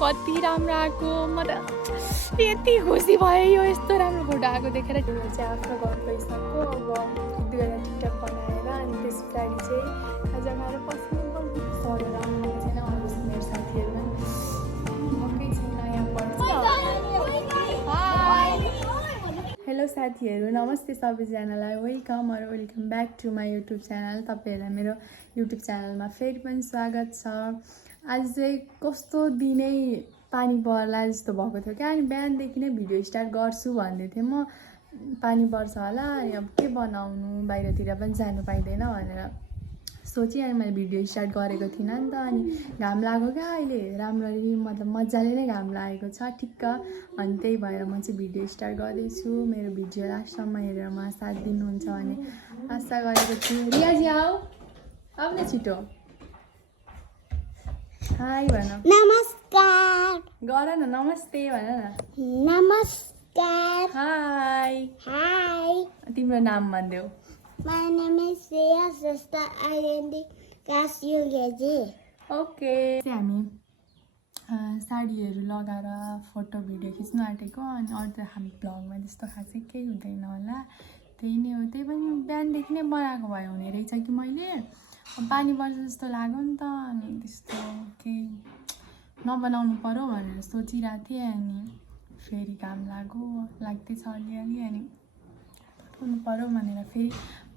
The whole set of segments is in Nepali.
कति राम्रो आएको म त यति खुसी भयो यो यस्तो राम्रो फोटो आएको देखेर चाहिँ आफ्नो घर गइसक्यो अब दुईवटा टिकटक बनाएर अनि त्यस पछाडि चाहिँ आज गएर पस्नु सरेर आउनु छैन अरू मेरो साथीहरूमा मकै छैन यहाँ पढ्छ। हेलो साथीहरू नमस्ते सबैजनालाई welcome back to my YouTube channel. तपाईँहरूलाई मेरो युट्युब च्यानलमा फेरि पनि स्वागत छ। आज चाहिँ कस्तो दिनै पानी पर्ला जस्तो भएको थियो क्या, अनि बिहानदेखि नै भिडियो स्टार्ट गर्छु भन्दै थिएँ म। पानी पर्छ होला अनि अब के बनाउनु, बाहिरतिर पनि जानु पाइँदैन भनेर सोचेँ अनि मैले भिडियो स्टार्ट गरेको थिइनँ नि त। अनि घाम लाग्यो क्या अहिले राम्ररी, मतलब मजाले नै घाम लागेको छ ठिक्क। अनि त्यही भएर म चाहिँ भिडियो स्टार्ट गर्दैछु। मेरो भिडियो लास्टसम्म हेरेर मलाई साथ दिनुहुन्छ भने आशा गरेको छु। रियाजी आऊ न छिटो, हाई भन। नमस्कार गर न, नमस्ते भन न। नमस्कार हाई हाई तिम्रो नाम भनिदेऊ। My name is Shreya Sasta. I am the class UKG. Okay हामी साडीहरू लगाएर फोटो भिडियो खिच्नु आँटेको। अनि अरू त हामी भ्लगमा त्यस्तो खासै केही हुँदैन होला, त्यही नै हो। त्यही पनि बिहानदेखि नै बनाएको भए हुने रहेछ कि मैले पानी पर्छ जस्तो लाग्यो नि त। अनि त्यस्तो केही नबनाउनु पर्यो भनेर सोचिरहेको थिएँ। अनि फेरि घाम लाग्दैछ अलिअलि, अनि पठाउनु पर्यो भनेर फेरि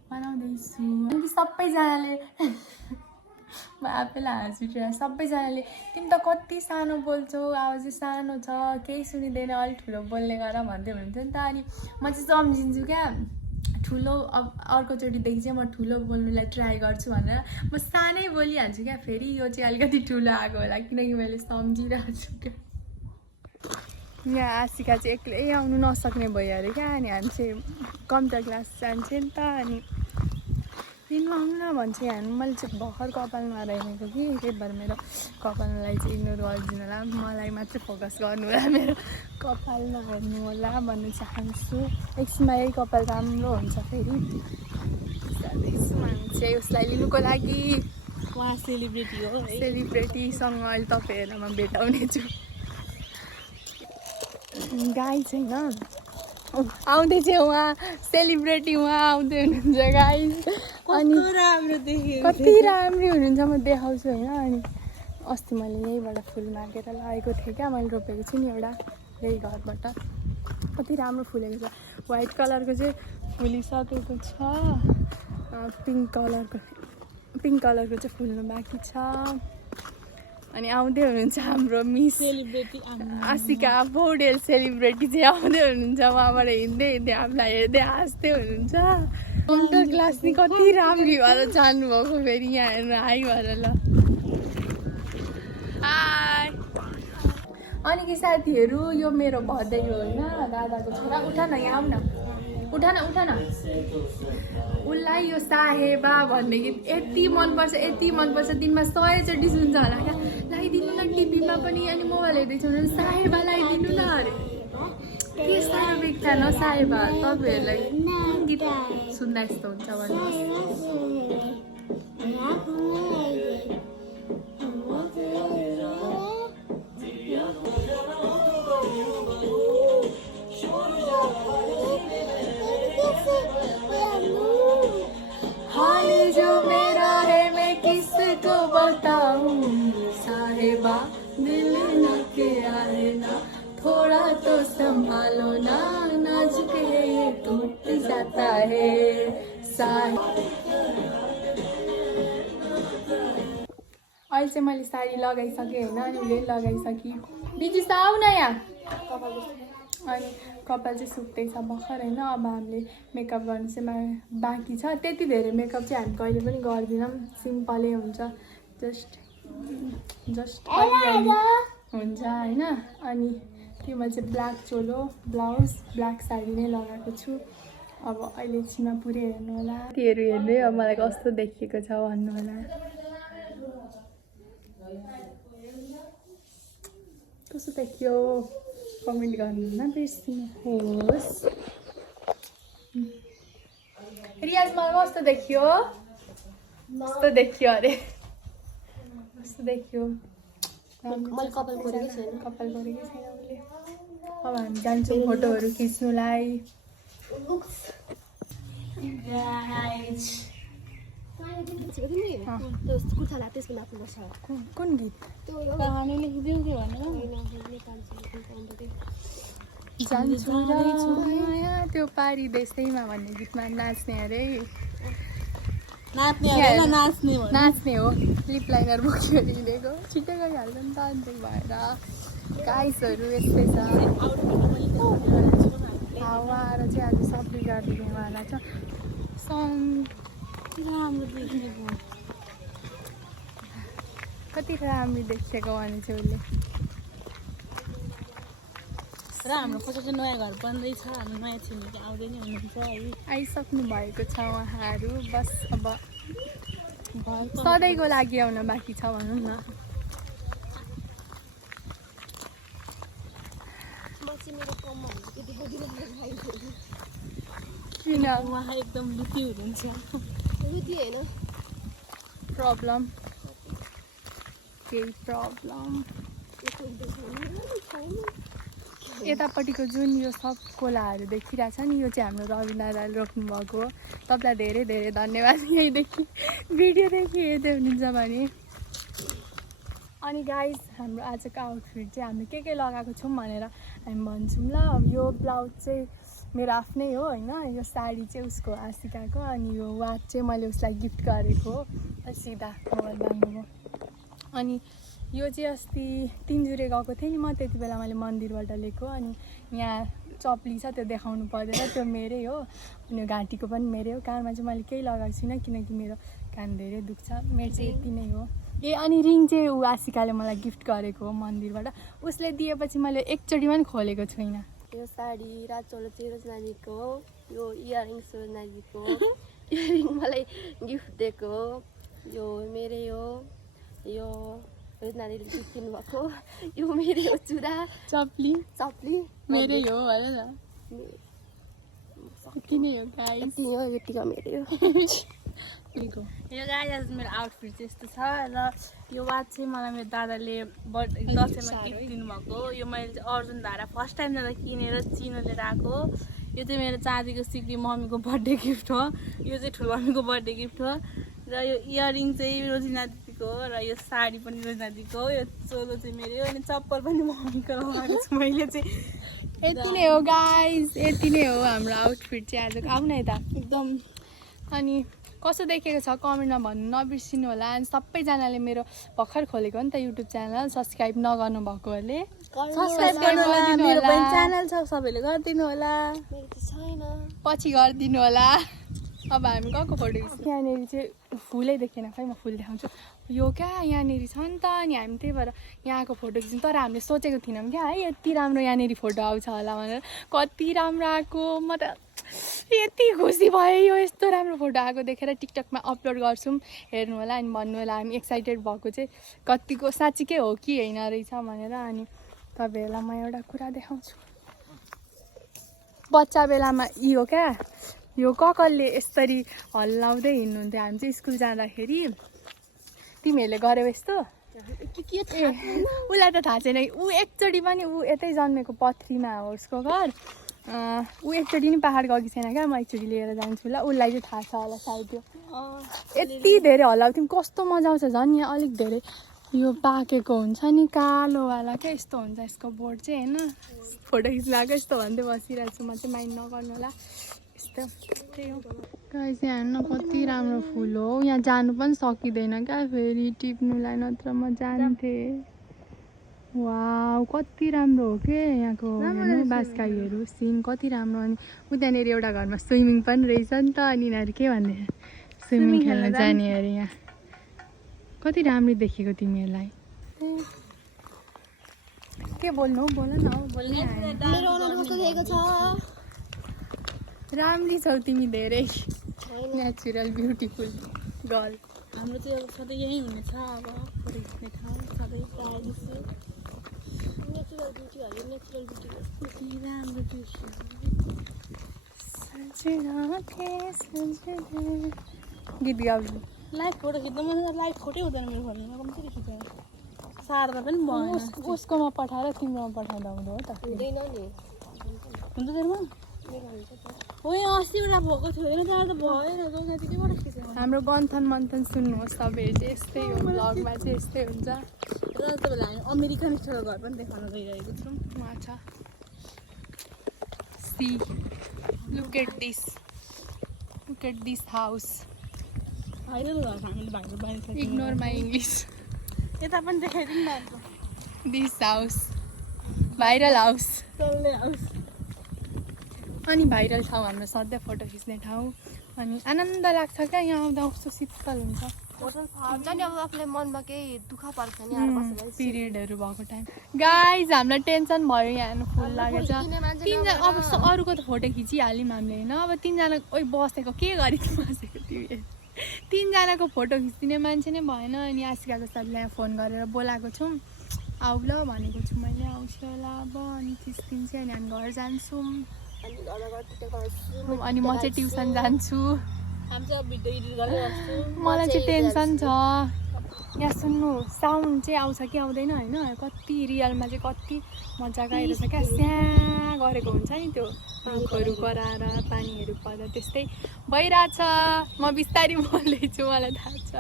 बनाउँदैछु। अनि सबैजनाले म आफैलाई हाँस उठिरहेको, सबैजनाले तिमी त कति सानो बोल्छौ, आवाज चाहिँ सानो छ, केही सुनिँदैन, अलिक ठुलो बोल्ने गर भन्दै हुनुहुन्थ्यो नि त। अनि म चाहिँ सम्झिन्छु क्या, ठुलो अब अर्कोचोटिदेखि चाहिँ म ठुलो बोल्नुलाई ट्राई गर्छु भनेर म सानै बोलिहाल्छु क्या। फेरि यो चाहिँ अलिकति ठुलो आएको होला किनकि मैले सम्झिरहेको छु क्या। यहाँ आशिका चाहिँ एक्लै आउनु नसक्ने भयो अरे क्या। अनि हामी चाहिँ कम्प्युटर क्लास जान्छ नि त, अनि दिनमा आउनु न भन्छ हामी। मैले चाहिँ भर्खर कपालमा रहेको कि त्यही भएर मेरो कपाललाई चाहिँ इग्नोर गरिदिनु होला, मलाई मात्रै फोकस गर्नु होला, मेरो कपाल नहेर्नु होला भन्न चाहन्छु। एकछिनमा यही कपाल राम्रो हुन्छ फेरि जाँदैछु हामी चाहिँ उसलाई लिनुको लागि। उहाँ सेलिब्रेटी हो, सेलिब्रेटीसँग अहिले तपाईँहरूमा भेटाउने छु। गाई छैन आउँदै चाहिँ उहाँ सेलिब्रेटी, उहाँ आउँदै हुनुहुन्छ गाई। अनि कति राम्रो हुनुहुन्छ म देखाउँछु होइन। अनि अस्ति मैले यहीँबाट फुल मागेर लगेको थिएँ क्या, मैले रोपेको छु नि एउटा यही घरबाट। कति राम्रो फुलेको छ, व्हाइट कलरको चाहिँ फुलिसकेको छ, पिङ्क कलरको चाहिँ फुल्नु बाँकी छ। अनि आउँदै हुनुहुन्छ हाम्रो miss celebrity Ashika Paudel celebrity चाहिँ आउँदै हुनुहुन्छ। उहाँबाट हिँड्दै हामीलाई हेर्दै हाँस्दै हुनुहुन्छ। कम्प्युटर क्लास नि कति राम्री भएर जानुभएको, फेरि यहाँ हेर्नु हाई भएर ल हाई। अनि कि साथीहरू यो मेरो भदै हो होइन, दादाको छोरा। उठ न यहाँ आऊ न, उठ न उसलाई यो साहेबा भन्ने गीत यति मनपर्छ, दिनमा 100चोटि सुन्छ होला क्या। लगाइदिनु न टिभीमा पनि, अनि मोबाइल हेर्दैछु भने साहेबा लगाइदिनु न अरे। के साह्रो बेग्छ न साहेबा। तपाईँहरूलाई कुन गीत सुन्दा यस्तो हुन्छ भन्नुहोस्। हाल जो मेरा है मैं किसको बताऊं, साहेबा दिल न के आए ना, थोड़ा तो संभालो ना, नाजुक है ये टूट जाता है अहिले चाहिँ मैले साडी लगाइसकेँ होइन, अनि उसले लगाइसकेँ। दिदी आऊ न यहाँ। अनि कपाल चाहिँ सुक्दैछ भर्खर होइन। अब हामीले मेकअप गर्नु चाहिँ बाँकी छ। त्यति धेरै मेकअप चाहिँ हामी कहिले पनि गर्दैनौँ, सिम्पलै हुन्छ, जस्ट अलिअलि हुन्छ होइन। अनि त्योमा चाहिँ ब्ल्याक चोलो ब्लाउज ब्ल्याक साडी नै लगाएको छु। अब अहिले एकछिनमा पुरै हेर्नु होला, त्योहरू हेर्दै अब मलाई कस्तो देखिएको छ भन्नु होला। कस्तो देखियो कमेन्ट गर्नु न बिर्सिनुहोस्। रियाज मलाई कस्तो देखियो, कस्तो देखियो अरे, कस्तो देखियो। मैले कपाल कोरेकै छैन। कपाल कोरेकै छैन उसले। अब हामी जान्छौँ फोटोहरू खिच्नुलाई। कुर्ता लाग त्यसको नाप्नुपर्छ। कुन गीत कहानी लेखिदिउँ कि भनेर जान्छु र माया त्यो पारी देशैमा भन्ने गीतमा नाच्ने अरे। नाच्ने हो लिप लाइनर बोक्यो हिँडेको छिट्टै गइहाल्छ नि त अन्त भएर गाइसहरू यस्तै छ। हावा आएर चाहिँ आज सब बिगारिदिनेवाला छ। राम्रो देखेको कति राम्रो देखेको भने चाहिँ उसले। र हाम्रो पछि चाहिँ नयाँ घर बन्दैछ। हाम्रो नयाँ छिमेकी आउँदै नै हुनुहुन्छ है। आइसक्नु भएको छ उहाँहरू। बस अब सधैँको लागि आउन बाँकी छ भनौँ न। किन उहाँ एकदम लुती हुनुहुन्छ। लुती होइन प्रब्लम केही प्रब्लम। यतापट्टिको जुन यो सब खोलाहरू देखिरहेछ नि यो चाहिँ हाम्रो रवि दादाले रोक्नुभएको हो। तपाईँलाई धेरै धेरै धन्यवाद यहीँदेखि भिडियोदेखि हेर्दै हुनुहुन्छ भने। अनि गाइस हाम्रो आजको आउटफिट चाहिँ हामी के लगाएको छौँ भनेर हामी भन्छौँ ल। यो ब्लाउज चाहिँ मेरो आफ्नै हो होइन। यो साडी चाहिँ उसको आशिकाको। अनि यो वाच चाहिँ मैले उसलाई गिफ्ट गरेको हो। सिधा मोबाइल बाँध्नुभयो। अनि यो चाहिँ अस्ति 3 जुरे गएको थिएँ नि म त्यति बेला मैले मन्दिरबाट लिएको। अनि यहाँ चप्ली छ त्यो देखाउनु पर्दैन त्यो मेरै हो। अनि यो घाँटीको पनि मेरै हो। कानमा चाहिँ मैले केही लगाएको छुइनँ किनकि मेरो कान धेरै दुख्छ। मेरो चाहिँ यति नै हो। अनि रिङ चाहिँ ऊ आशिकाले मलाई गिफ्ट गरेको हो मन्दिरबाट। उसले दिएपछि मैले एकचोटि पनि खोलेको छुइनँ। यो साडी राचोलो चाहिँ रोजनाजीको हो। यो इयरिङ्स रोजनाजीको हो। इयरिङ मलाई गिफ्ट दिएको हो। यो मेरै हो। यो रोजनाजीले गिफ्ट दिनुभएको। यो मेरै हो। चुरा चप्ली मेरै हो भन न। यति नै हो गाइस। यति हो यतिको मेरै हो। यो गाइस आज मेरो आउटफिट चाहिँ यस्तो छ। र यो वाच चाहिँ मलाई मेरो दादाले दसैँमा गिफ्ट दिनुभएको हो। यो मैले चाहिँ अर्जुन धारा फर्स्ट टाइम जाँदा किनेर चिनो लिएर आएको। यो चाहिँ मेरो चाँदीको सिक्री मम्मीको बर्थडे गिफ्ट हो। यो चाहिँ ठुलो मम्मीको बर्थडे गिफ्ट हो। र यो इयरिङ चाहिँ रोजिना दिदीको हो। र यो साडी पनि रोजिना दिदीको हो। यो चोलो चाहिँ मेरो हो। अनि चप्पल पनि मम्मीको लगाएको छु मैले चाहिँ। यति नै हो गाइस। यति नै हो हाम्रो आउटफिट चाहिँ आजको। आउन यता एकदम। अनि कस्तो देखेको छ कमेन्टमा भन्नु नबिर्सिनु होला। अनि सबैजनाले मेरो भर्खर खोलेको हो नि त युट्युब च्यानल सब्सक्राइब नगर्नु भएकोहरूले सब्सक्राइब गर्नु होला। मेरो पनि च्यानल छ सबैले गरिदिनु होला। मेरो चाहिँ छैन। पछि गरिदिनु होला। अब हामी गएको फोटो खिच्नु। यहाँनिर चाहिँ फुलै देखेन खै म फुल देखाउँछु। यो क्या यहाँनिर छ नि त। अनि हामी त्यही भएर यहाँको फोटो खिच्नु। तर हामीले सोचेको थिएनौँ क्या है यति राम्रो यहाँनिर फोटो आउँछ होला भनेर। कति राम्रो आएको। म त यति खुसी भयो यो यस्तो राम्रो फोटो आएको देखेर। टिकटकमा अपलोड गर्छौँ हेर्नु होला। अनि भन्नु होला हामी एक्साइटेड भएको चाहिँ कतिको साँच्चीकै हो कि होइन रहेछ भनेर। अनि तपाईँहरूलाई म एउटा कुरा देखाउँछु। बच्चा बेलामा यो क्या यो ककलले यसरी हल्लाउँदै हिँड्नुहुन्थ्यो। हामी चाहिँ स्कुल जाँदाखेरि। तिमीहरूले गर्यौ यस्तो? उसलाई त थाहा छैन। ऊ एकचोटि पनि ऊ यतै जन्मेको पथरीमा हो उसको घर। ऊ एकचोटि नि पाहाड गएको छैन क्या। म एकचोटि लिएर जान्छु ल। उसलाई चाहिँ थाहा छ होला सायद। यो यति धेरै हल्लाउँथ्यौँ कस्तो मजा आउँछ झन्। यहाँ अलिक धेरै यो पाकेको हुन्छ नि कालोवाला क्या यस्तो हुन्छ यसको बोर्ड चाहिँ होइन। फोटो खिच्नु आएको यस्तो भन्दै बसिरहेको छु। म चाहिँ माइन्ड नगर्नु होला। यस्तो त्यही हो गाइस। यहाँ हेर्नु कति राम्रो फुल हो। यहाँ जानु पनि सकिँदैन क्या फेरि टिप्नुलाई नत्र म जान्थेँ। वाउ कति राम्रो हो के यहाँको बास्काईहरू सिन कति राम्रो। अनि उतानिर एउटा घरमा स्विमिङ पनि रहेछ नि त। अनि यिनीहरू के भन्दैछ स्विमिङ खेल्न जाने अरे। यहाँ कति राम्रो देखेको तिमीहरूलाई। के बोल्नु बोल न बोल्ने राम्री छौ तिमी धेरै नेचुरल ब्युटिफुल गर्ल। हाम्रो चाहिँ अब सधैँ यही हुनेछ। अब फोटो खिच्ने ठाउँ सधैँ प्रायः जस्तो नेचुरल ब्युटी हरे नेचुरल ब्युटी राम्रो गीत गाउँछु। लाइभ फोटो खिच्दा म लाइभ फोटै हुँदैन मेरो फोनमा कम्ती खिचेँ। सार्दा पनि भएन उसकोमा पठाएर तिम्रोमा पठाउँदा हुँदो हो त हुन्छ तेरोमा होइन अस्ति बेला भएको थियो होइन त्यहाँ त भएन गङ्गा चाहिँ केबाट खिचेको हाम्रो गन्थन मन्थन सुन्नुहोस् तपाईँहरू चाहिँ यस्तै हो ब्लगमा चाहिँ यस्तै हुन्छ र तपाईँलाई हामी अमेरिकन स्टाइल घर पनि देखाउन गइरहेको छौँ उहाँ छ see look at this house viral घर हामीले भाइरल बाहिर इग्नोर माई इङ्ग्लिस यता पनि देखाइदिउँ न दिस हाउस भाइरल हाउस चल्ने हाउस अनि भाइरल ठाउँ हाम्रो सधैँ फोटो खिच्ने ठाउँ अनि आनन्द लाग्छ क्या यहाँ आउँदा कस्तो शीतल हुन्छ हुन्छ नि अब आफूलाई मनमा केही दुःख पर्छ नि पिरियडहरू भएको टाइम गाइज हामीलाई टेन्सन भयो यहाँ हेर्नु फुल लागेछ तिनजना अब अरूको त फोटो खिचिहाल्यौँ हामीले होइन अब तिनजना ओइ बसेको के गरी बसेको तिमी तिनजनाको फोटो खिचिदिने मान्छे नै भएन अनि आशिकाको साथीलाई यहाँ फोन गरेर बोलाएको छौँ आऊ ल भनेको छु मैले आउँछु होला अब अनि 30 दिन चाहिँ अनि हामी घर जान्छौँ अनि म चाहिँ ट्युसन जान्छु हामी चाहिँ अब भिडियो एडिट गरेर बस्छौँ मलाई चाहिँ टेन्सन छ यहाँ सुन्नु साउन्ड चाहिँ आउँछ कि आउँदैन होइन कति रियलमा चाहिँ कति मजाको आइरहेछ क्या स्या गरेको हुन्छ नि त्यो रुखहरू कराएर पानीहरू पर्दा त्यस्तै भइरहेछ म बिस्तारै बोल्दैछु मलाई थाहा छ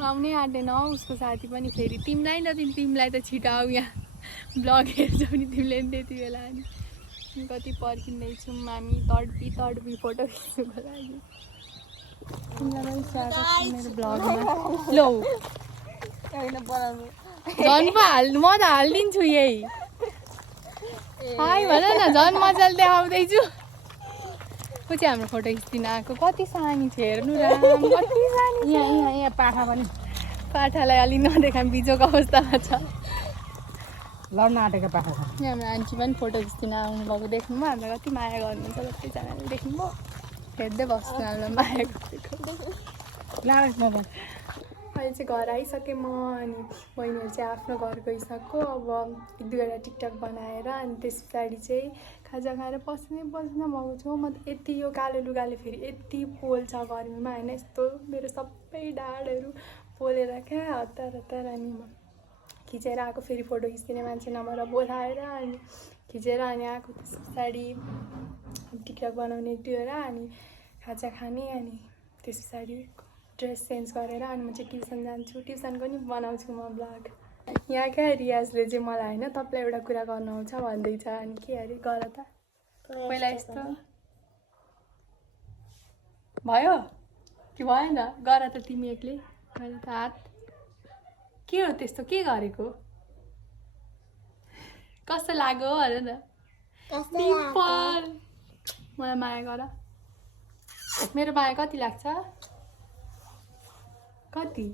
आउनै आँट्दैन हौ उसको साथी पनि फेरि तिमीलाई त छिटो आऊ यहाँ ब्लग हेर्छौ नि तिमीले पनि त्यति बेला अनि कति पर्खिँदैछौँ हामी तडपी फोटो खिच्नुको लागि तिमीलाई पनि स्वागत छ मेरो ब्लगमा लो झन् पो म त हालिदिन्छु यही हाई भन न झन् मजाले देखाउँदैछु को चाहिँ हाम्रो फोटो खिच्दिन आएको कति सानी छ हेर्नु राम कति सानी यहाँ पाठा पनि पाठालाई अलि नदेखा बिजोको अवस्थामा छ लड्न आँटेको पाठा छ यहाँ हाम्रो आन्टी पनि फोटो खिच्दिन आउनुभएको देख्नुभयो हामीलाई कति माया गर्नुहुन्छ कतिजनाले देख्नुभयो हेर्दै बस्नु हामीलाई माया गरेको अहिले चाहिँ घर आइसकेँ म अनि बहिनीहरू चाहिँ आफ्नो घर गइसक्यो अब 1-2वटा टिकटक बनाएर अनि त्यस पछाडि चाहिँ खाजा खाएर पस्नै भएको छु म त यति यो कालो लुगाले फेरि यति पोल्छ गर्मीमा होइन यस्तो मेरो सबै ढाडहरू पोलेर क्या हतार अनि म खिचेर आएको फेरि फोटो खिच्दिने मान्छे नभएर बोलाएर अनि खिचेर अनि आएको त्यस पछाडि टिकटक बनाउने 2वटा अनि खाजा खाने अनि त्यस पछाडि ड्रेस चेन्ज गरेर अनि म चाहिँ ट्युसन जान्छु ट्युसनको नि बनाउँछु म ब्लग यहाँ क्या रियाजले चाहिँ मलाई होइन तपाईँलाई एउटा कुरा गर्नु आउँछ भन्दैछ अनि के अरे गर त पहिला यस्तो भयो कि भएन गर त तिमी एक्लै पहिला त हात के हो त्यस्तो के गरेको कस्तो लाग्यो अरे न सिम्पल मलाई माया गर मेरो माया कति लाग्छ कति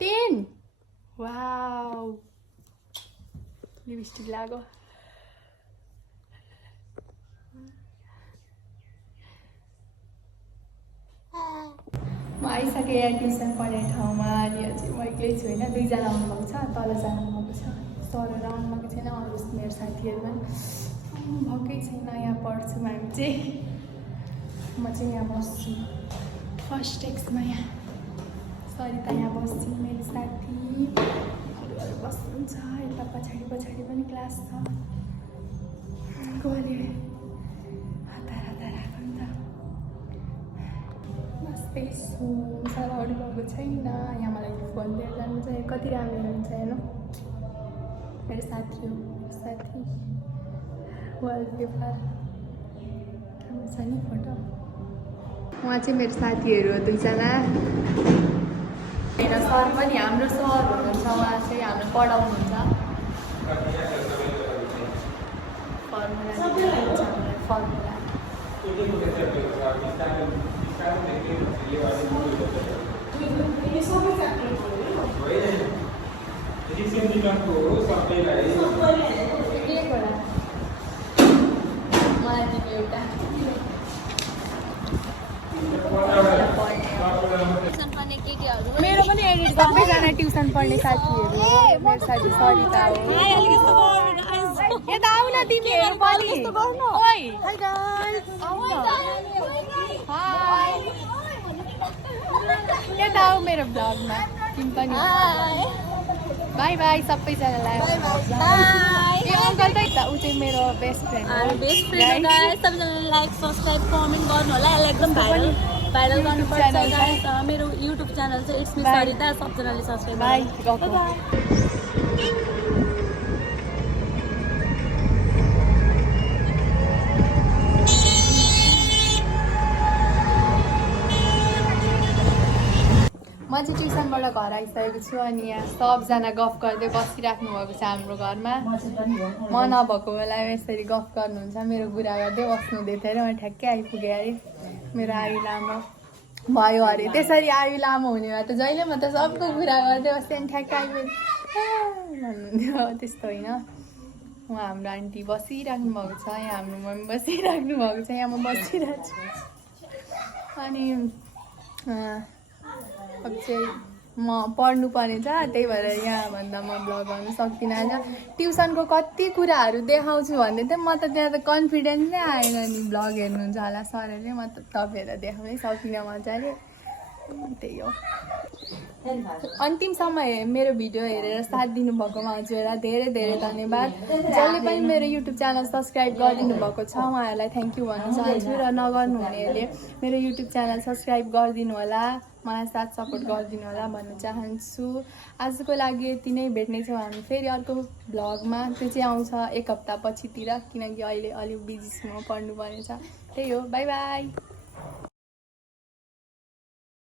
10 वाउ लिपस्टिक लाग्यो म आइसकेँ यहाँ ट्युसन पढ्ने ठाउँमा अनि चाहिँ म एक्लै छु होइन 2जना आउनुभएको छ तल जानुभएको छ सरहरू आउनुभएको छैन अरू मेरो साथीहरू पनि भएकै छैन यहाँ पढ्छौँ हामी चाहिँ म चाहिँ यहाँ बस्छु फर्स्ट डेस्कमा यहाँ सरिता यहाँ बस्छु मेरो साथी अरूहरू बस्नुहुन्छ यता पछाडि पनि क्लास छ गले हतार आएको नि त बस्दै छु सर अरू भएको छैन यहाँ मलाई फोन लिएर जानु चाहिँ कति राम्रो हुन्छ हेर्नु मेरो साथी हो वालपेपर राम्रो छ नि फोटो उहाँ चाहिँ मेरो साथीहरू हो 2जना होइन सर पनि हाम्रो सर हुनुहुन्छ उहाँ चाहिँ हाम्रो पढाउनुहुन्छ फर्मुला मलाई दिनु एउटा मेरो पनि एडिट सबैजना ट्युसन पढ्ने साथीहरू हो मेरो साथी सरिता हो यता आऊ न तिमीहरू पनि ओइ यता आऊ मेरो ब्लगमा तिमी पनि बाई बाई सबैजनालाई ए अङ्कल त ऊ चाहिँ मेरो बेस्ट फ्रेन्ड हो बेस्ट फ्रेन्ड गाइस सबैजनाले लाइक सब्स्क्राइब कमेन्ट गर्नु होला यसलाई एकदम भाइरल गर्नुपर्छ गाइस मेरो युट्युब च्यानल चाहिँ इट्स मी सरिता सबैजनाले सब्स्क्राइब बाई गर्नु बाई म चाहिँ ट्युसनबाट घर आइसकेको छु अनि यहाँ सबजना गफ गर्दै बसिराख्नु भएको छ हाम्रो घरमा म नभएको बेला यसरी गफ गर्नुहुन्छ मेरो कुरा गर्दै बस्नु हुँदै थियो अरे म ठ्याक्कै आइपुगेँ अरे मेरो आयु लामो भयो अरे त्यसरी आयु लामो हुने भए त जहिले म त सबको कुरा गर्दै बस्थेँ अनि ठ्याक्कै आइपुगेँ भन्नुहुन्थ्यो त्यस्तो होइन उहाँ हाम्रो आन्टी बसिराख्नु भएको छ यहाँ हाम्रो मम्मी बसिराख्नु भएको छ यहाँ म बसिरहेको छु अनि अब चाहिँ म पढ्नुपर्ने छ त्यही भएर यहाँ भन्दा म भ्लग गर्नु सक्दिनँ आज ट्युसनको कति कुराहरू देखाउँछु भन्दै थिएँ म त त्यहाँ त कन्फिडेन्स नै आएन नि भ्लग हेर्नुहुन्छ होला सरहरूले म त तपाईँहरूलाई देखाउनै सकिनँ मजाले त्यही हो अन्तिमसम्म मेरो भिडियो हेरेर साथ दिनुभएकोमा हजुरहरूलाई धेरै धेरै धन्यवाद जसले पनि मेरो युट्युब च्यानल सब्सक्राइब गरिदिनु भएको छ उहाँहरूलाई थ्याङ्क यू भन्न चाहन्छु र नगर्नुहुनेहरूले मेरो युट्युब च्यानल सब्सक्राइब गरिदिनु होला मलाई साथ सपोर्ट गरिदिनु होला भन्न चाहन्छु आजको लागि यति नै भेट्नेछौँ हामी फेरि अर्को भ्लगमा त्यो चाहिँ आउँछ एक हप्ता पछितिर किनकि अहिले अलिक बिजी छु म पढ्नुपर्ने छ त्यही हो बाई बाई